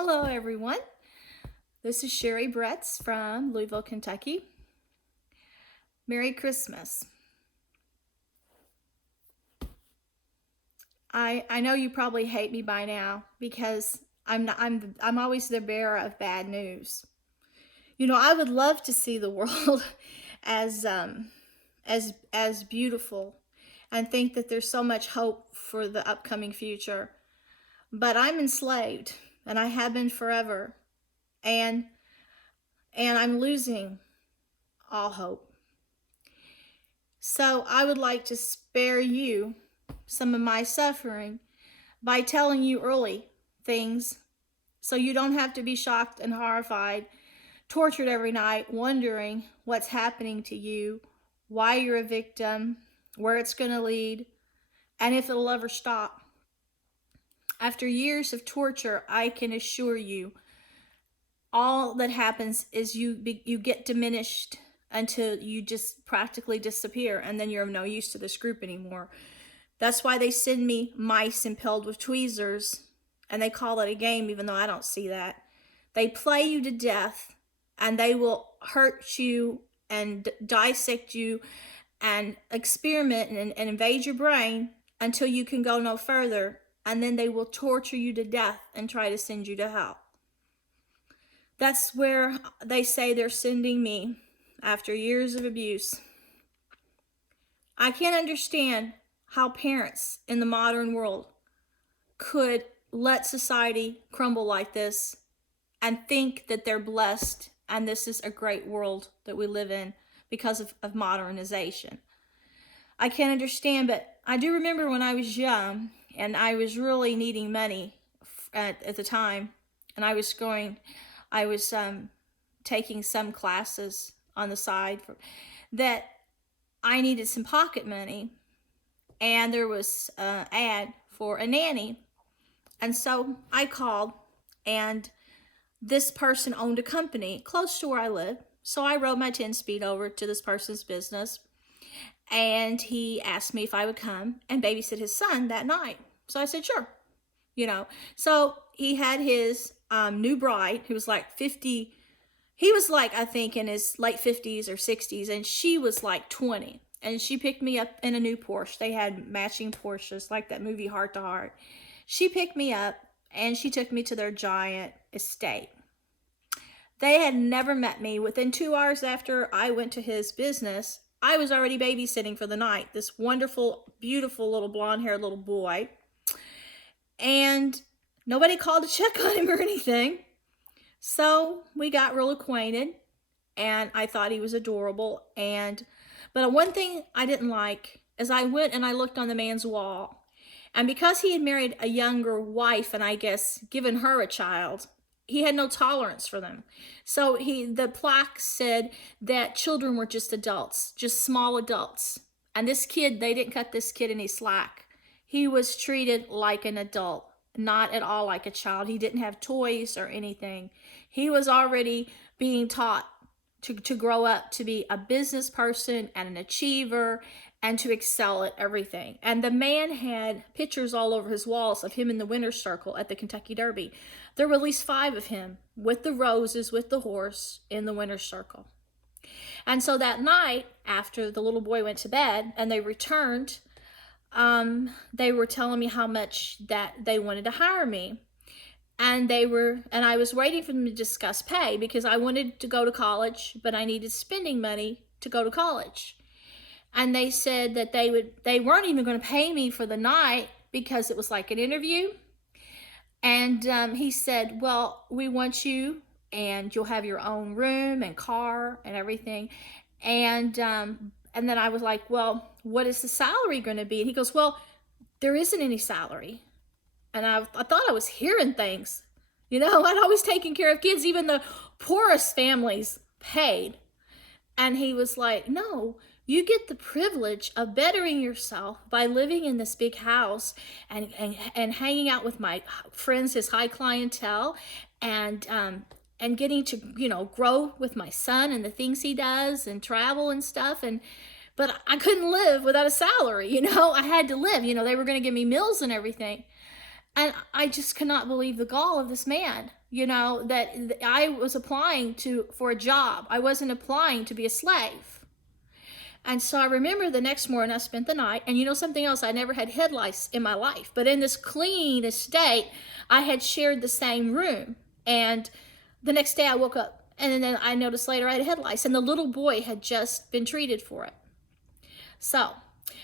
Hello, everyone. This is Sherry Bretz from Louisville, Kentucky. Merry Christmas. I know you probably hate me by now because I'm always the bearer of bad news. I would love to see the world as as beautiful and think that there's so much hope for the upcoming future. But I'm enslaved and I have been forever. And I'm losing all hope. So I would like to spare you some of my suffering by telling you early things so you don't have to be shocked and horrified, tortured every night, wondering what's happening to you, why you're a victim, where it's going to lead, and if it'll ever stop. After years of torture, I can assure you all that happens is you get diminished until you just practically disappear, and then you're of no use to this group anymore. That's why they send me mice impaled with tweezers, and they call it a game, even though I don't see that. They play you to death, and they will hurt you and dissect you and experiment and invade your brain until you can go no further, and then they will torture you to death and try to send you to hell. That's where they say they're sending me after years of abuse. I can't understand how parents in the modern world could let society crumble like this and think that they're blessed and this is a great world that we live in because of modernization. I can't understand, but I do remember when I was young and I was really needing money at the time, and I was taking some classes on the side that I needed some pocket money, and there was an ad for a nanny. And so I called, and this person owned a company close to where I live. So I rode my 10-speed over to this person's business, and he asked me if I would come and babysit his son that night. So I said, sure. So he had his new bride, who was like 50. He was like, I think, in his late 50s or 60s, and she was like 20. And she picked me up in a new Porsche. They had matching Porsches, like that movie Heart to Heart. She picked me up, and she took me to their giant estate. They had never met me. Within 2 hours after I went to his business, I was already babysitting for the night. This wonderful, beautiful little blonde-haired little boy. And nobody called to check on him or anything. So we got real acquainted, and I thought he was adorable. But one thing I didn't like is I went and I looked on the man's wall. And because he had married a younger wife and I guess given her a child, he had no tolerance for them. So the plaque said that children were just adults, just small adults. And this kid, they didn't cut this kid any slack. He was treated like an adult, not at all like a child. He didn't have toys or anything. He was already being taught to grow up to be a business person and an achiever and to excel at everything. And the man had pictures all over his walls of him in the winner's circle at the Kentucky Derby. There were at least 5 of him with the roses, with the horse in the winner's circle. And so that night, after the little boy went to bed and they returned, they were telling me how much that they wanted to hire me. And I was waiting for them to discuss pay because I wanted to go to college, but I needed spending money to go to college. And they said that they weren't even going to pay me for the night because it was like an interview. And he said, well, we want you, and you'll have your own room and car and everything. And then I was like, well, what is the salary going to be? And he goes, well, there isn't any salary. And I thought I was hearing things. I'd always taken care of kids, even the poorest families paid. And he was like, no, you get the privilege of bettering yourself by living in this big house and hanging out with my friends, his high clientele, and getting to, grow with my son and the things he does and travel and stuff. But I couldn't live without a salary, I had to live. They were going to give me meals and everything. And I just cannot believe the gall of this man, that I was applying for a job. I wasn't applying to be a slave. And so I remember the next morning I spent the night, and something else, I never had head lice in my life, but in this clean estate, I had shared the same room. And the next day I woke up, and then I noticed later I had head lice, and the little boy had just been treated for it. So,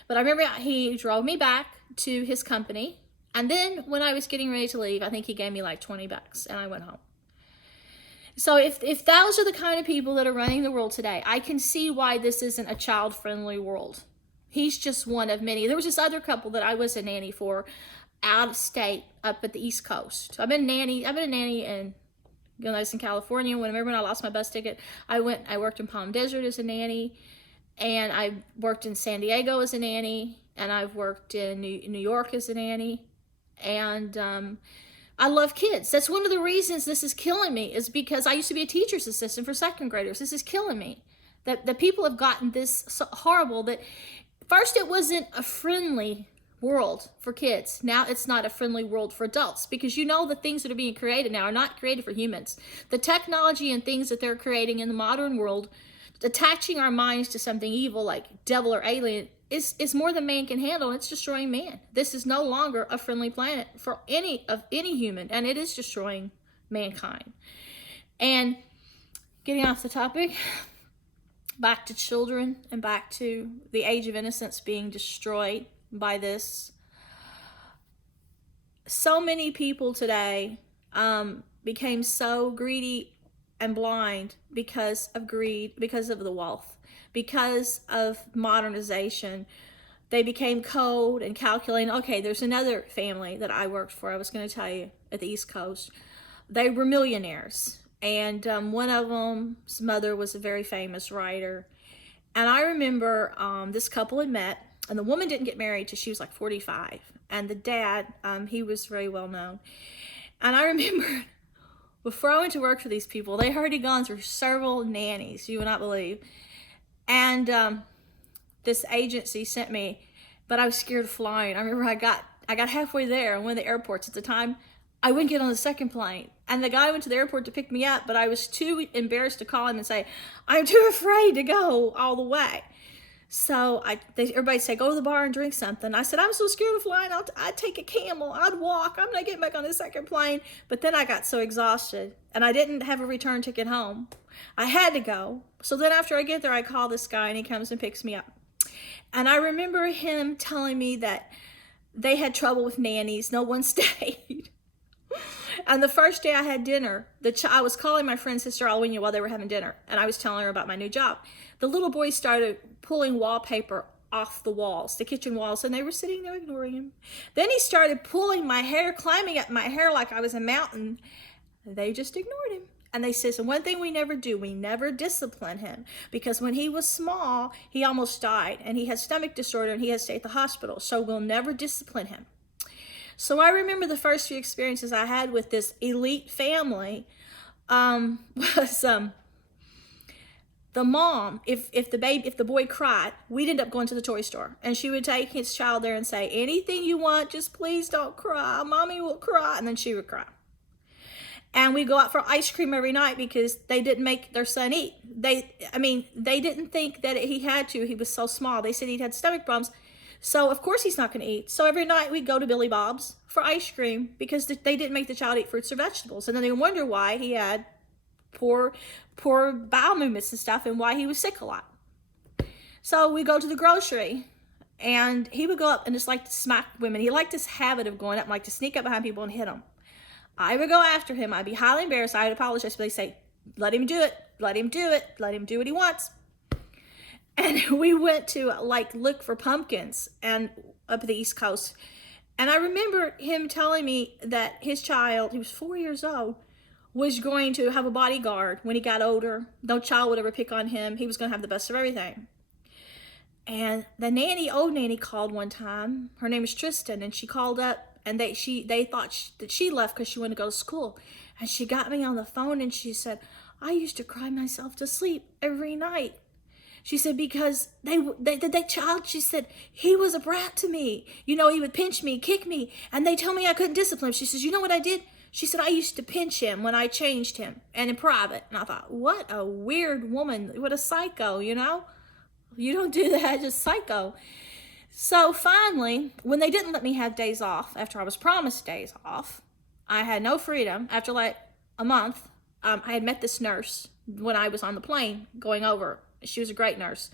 but I remember he drove me back to his company, and then when I was getting ready to leave, I think he gave me like $20, and I went home. So if those are the kind of people that are running the world today, I can see why this isn't a child-friendly world. He's just one of many. There was this other couple that I was a nanny for out of state up at the East Coast. I've been a nanny in California. When I lost my bus ticket, I worked in Palm Desert as a nanny, and I worked in San Diego as a nanny, and I've worked in New York as a nanny. And I love kids. That's one of the reasons this is killing me, is because I used to be a teacher's assistant for second graders. This is killing me. That people have gotten this so horrible that first it wasn't a friendly world for kids. Now it's not a friendly world for adults, because the things that are being created now are not created for humans. The technology and things that they're creating in the modern world, attaching our minds to something evil like devil or alien, is more than man can handle, and it's destroying man. This is no longer a friendly planet for any human, and it is destroying mankind. And getting off the topic, back to children and back to the age of innocence being destroyed by this. So many people today became so greedy and blind because of greed, because of the wealth, because of modernization. They became cold and calculating. Okay, there's another family that I worked for, I was going to tell you, at the East Coast. They were millionaires, and one of them's mother was a very famous writer. And I remember this couple had met, and the woman didn't get married till she was like 45, and the dad, he was very well known. And I remember before I went to work for these people, they had already gone through several nannies, you would not believe. And this agency sent me, but I was scared of flying. I remember I got halfway there on one of the airports at the time. I wouldn't get on the second plane. And the guy went to the airport to pick me up, but I was too embarrassed to call him and say, I'm too afraid to go all the way. So everybody said, go to the bar and drink something. I said, I'm so scared of flying, I'd take a camel, I'd walk, I'm not getting back on the second plane. But then I got so exhausted, and I didn't have a return ticket home. I had to go. So then after I get there, I call this guy, and he comes and picks me up. And I remember him telling me that they had trouble with nannies, no one stayed. And the first day I had dinner, I was calling my friend Sister Alwina while they were having dinner, and I was telling her about my new job. The little boy started pulling wallpaper off the walls, the kitchen walls, and they were sitting there ignoring him. Then he started pulling my hair, climbing up my hair like I was a mountain. They just ignored him. And they said, so one thing we never do, we never discipline him, because when he was small, he almost died, and he had stomach disorder, and he had to stay at the hospital, so we'll never discipline him. So I remember the first few experiences I had with this elite family was the mom, if the boy cried, we'd end up going to the toy store, and she would take his child there and say, anything you want, just please don't cry, mommy will cry, and then she would cry. And we'd go out for ice cream every night because they didn't make their son eat. They didn't think that he had to. He was so small. They said he'd had stomach problems. So of course he's not going to eat. So every night we'd go to Billy Bob's for ice cream because they didn't make the child eat fruits or vegetables. And then they wonder why he had poor bowel movements and stuff, and why he was sick a lot. So we go to the grocery, and he would go up and just like to smack women. He liked this habit of going up and like to sneak up behind people and hit them. I would go after him. I'd be highly embarrassed. I would apologize, but they say, let him do it. Let him do it. Let him do what he wants. And we went to look for pumpkins and up at the East Coast. And I remember him telling me that his child, he was 4 years old, was going to have a bodyguard when he got older. No child would ever pick on him. He was going to have the best of everything. And the old nanny called one time. Her name is Tristan, and she called up, and they thought that she left because she wanted to go to school. And she got me on the phone, and she said, I used to cry myself to sleep every night. She said, because that child, she said, he was a brat to me. You know, he would pinch me, kick me, and they tell me I couldn't discipline him. She says, you know what I did? She said, I used to pinch him when I changed him, and in private. And I thought, what a weird woman. What a psycho, you know? You don't do that, just psycho. So finally, when they didn't let me have days off, after I was promised days off, I had no freedom. After like a month, I had met this nurse when I was on the plane going over. She was a great nurse.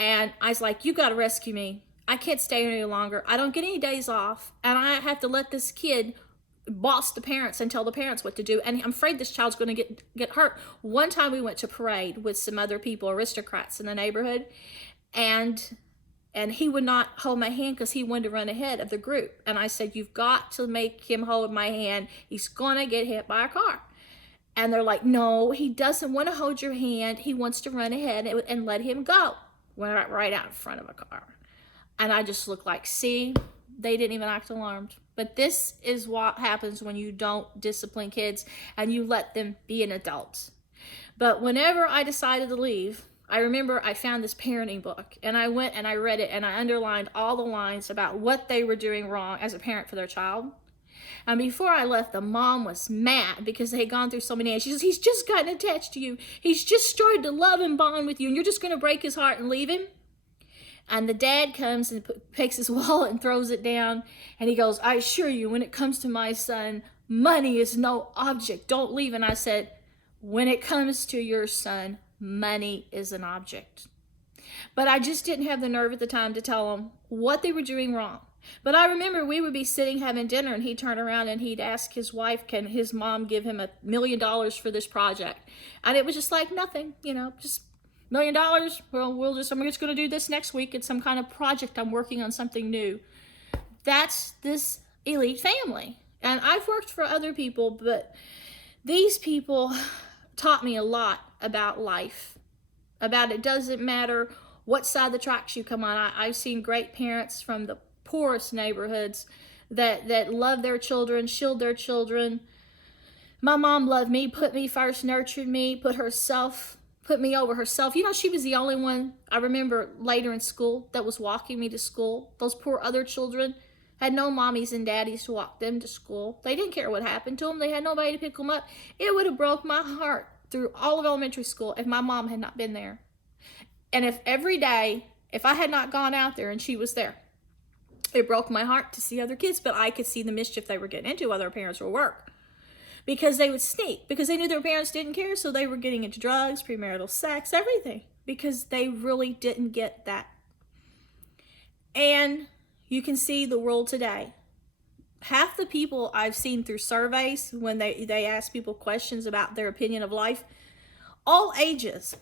And I was like, you got to rescue me. I can't stay any longer. I don't get any days off. And I have to let this kid boss the parents and tell the parents what to do. And I'm afraid this child's going to get hurt. One time we went to parade with some other people, aristocrats in the neighborhood. And he would not hold my hand because he wanted to run ahead of the group. And I said, you've got to make him hold my hand. He's going to get hit by a car. And they're like, no, he doesn't want to hold your hand. He wants to run ahead and let him go. Went right out in front of a car. And I just looked like, see, they didn't even act alarmed. But this is what happens when you don't discipline kids and you let them be an adult. But whenever I decided to leave, I remember I found this parenting book, and I went and I read it, and I underlined all the lines about what they were doing wrong as a parent for their child. And before I left, the mom was mad because they had gone through so many years. She says, he's just gotten attached to you. He's just started to love and bond with you, and you're just going to break his heart and leave him? And the dad comes and takes his wallet and throws it down, and he goes, I assure you, when it comes to my son, money is no object. Don't leave. And I said, when it comes to your son, money is an object. But I just didn't have the nerve at the time to tell them what they were doing wrong. But I remember we would be sitting having dinner, and he'd turn around and he'd ask his wife, can his mom give him $1 million for this project? And it was just like nothing, you know, just $1 million. Well, I'm just going to do this next week. It's some kind of project. I'm working on something new. That's this elite family. And I've worked for other people, but these people taught me a lot about life, about it doesn't matter what side of the tracks you come on. I've seen great parents from the poorest neighborhoods that love their children, shield their children. My mom loved me, put me first, nurtured me, put me over herself. You know, she was the only one I remember later in school that was walking me to school. Those poor other children had no mommies and daddies to walk them to school. They didn't care what happened to them. They had nobody to pick them up. It would have broke my heart through all of elementary school if my mom had not been there. And if every day, if I had not gone out there and she was there, it broke my heart to see other kids, but I could see the mischief they were getting into while their parents were at work. Because they would sneak, because they knew their parents didn't care, so they were getting into drugs, premarital sex, everything, because they really didn't get that. And you can see the world today. Half the people I've seen through surveys, when they ask people questions about their opinion of life, all ages,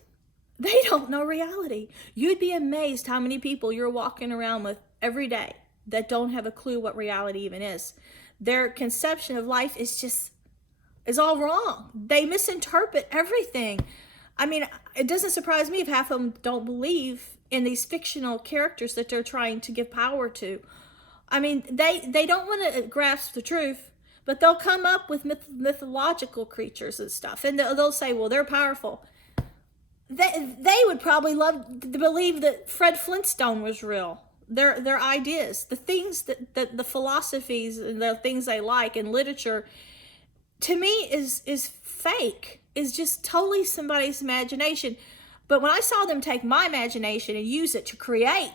they don't know reality. You'd be amazed how many people you're walking around with every day that don't have a clue what reality even is. Their conception of life is all wrong. They misinterpret everything. I mean, it doesn't surprise me if half of them don't believe in these fictional characters that they're trying to give power to. I mean, they don't want to grasp the truth, but they'll come up with mythological creatures and stuff, and they'll say, well, they're powerful. They would probably love to believe that Fred Flintstone was real. Their ideas, the things that the philosophies and the things they like in literature, to me is fake, is just totally somebody's imagination. But when I saw them take my imagination and use it to create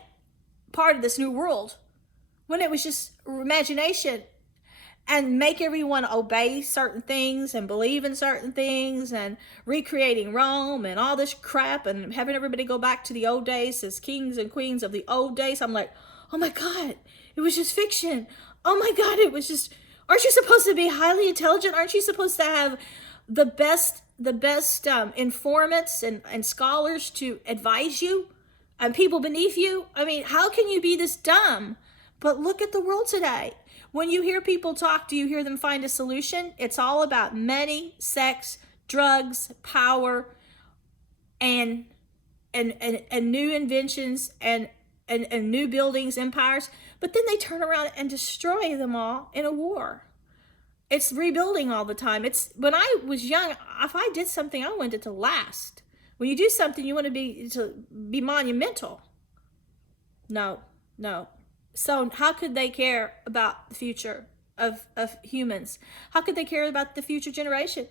part of this new world, when it was just imagination, and make everyone obey certain things and believe in certain things and recreating Rome and all this crap and having everybody go back to the old days as kings and queens of the old days, I'm like, oh my God, it was just fiction. Oh my God, it was just, aren't you supposed to be highly intelligent? Aren't you supposed to have the best informants and scholars to advise you and people beneath you? I mean, how can you be this dumb? But look at the world today. When you hear people talk, do you hear them find a solution? It's all about money, sex, drugs, power, and new inventions and new buildings, empires. But then they turn around and destroy them all in a war. It's rebuilding all the time. It's when I was young, if I did something, I wanted it to last. When you do something, you want to be monumental. No, no. So how could they care about the future of humans? How could they care about the future generation?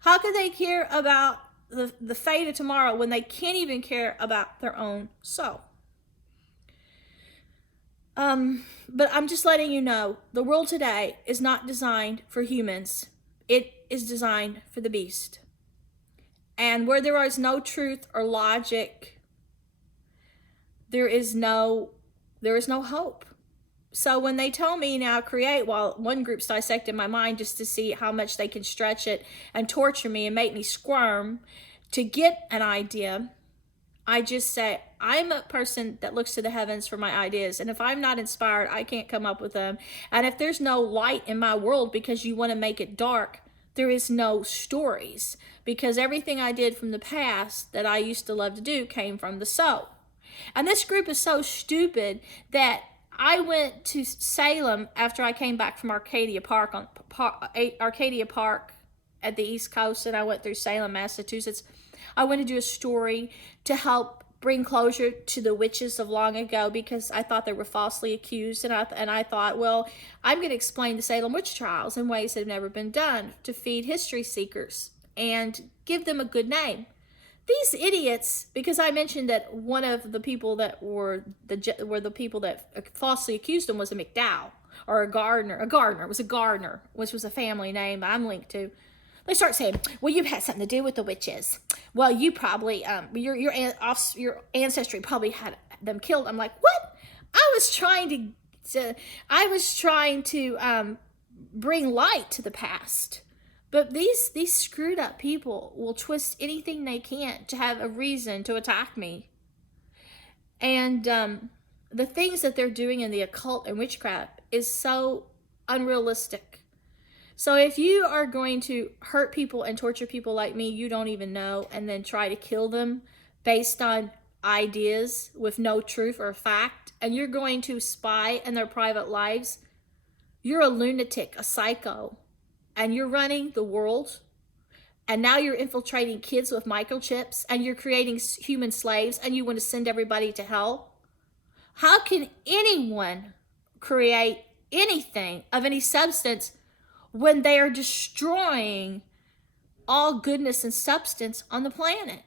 How could they care about the fate of tomorrow when they can't even care about their own soul? But I'm just letting you know, the world today is not designed for humans. It is designed for the beast. And where there is no truth or logic, there is no hope. So when they tell me now create, while one group's dissecting my mind just to see how much they can stretch it and torture me and make me squirm to get an idea, I just say, I'm a person that looks to the heavens for my ideas. And if I'm not inspired, I can't come up with them. And if there's no light in my world because you want to make it dark, there is no stories. Because everything I did from the past that I used to love to do came from the soul. And this group is so stupid that I went to Salem after I came back from Arcadia Park at the East Coast, and I went through Salem, Massachusetts. I went to do a story to help bring closure to the witches of long ago because I thought they were falsely accused, and I thought, well, I'm going to explain the Salem witch trials in ways that have never been done to feed history seekers and give them a good name. These idiots, because I mentioned that one of the people that were the people that falsely accused them was a McDowell or a Gardner. It was a Gardner, which was a family name I'm linked to. They start saying, "Well, you've had something to do with the witches. Well, you probably your ancestry probably had them killed." I'm like, "What?" I was trying to bring light to the past. But these screwed up people will twist anything they can to have a reason to attack me. And the things that they're doing in the occult and witchcraft is so unrealistic. So if you are going to hurt people and torture people like me you don't even know, and then try to kill them based on ideas with no truth or fact, and you're going to spy in their private lives, you're a lunatic, a psycho. And you're running the world, and now you're infiltrating kids with microchips, and you're creating human slaves, and you want to send everybody to hell. How can anyone create anything of any substance when they are destroying all goodness and substance on the planet?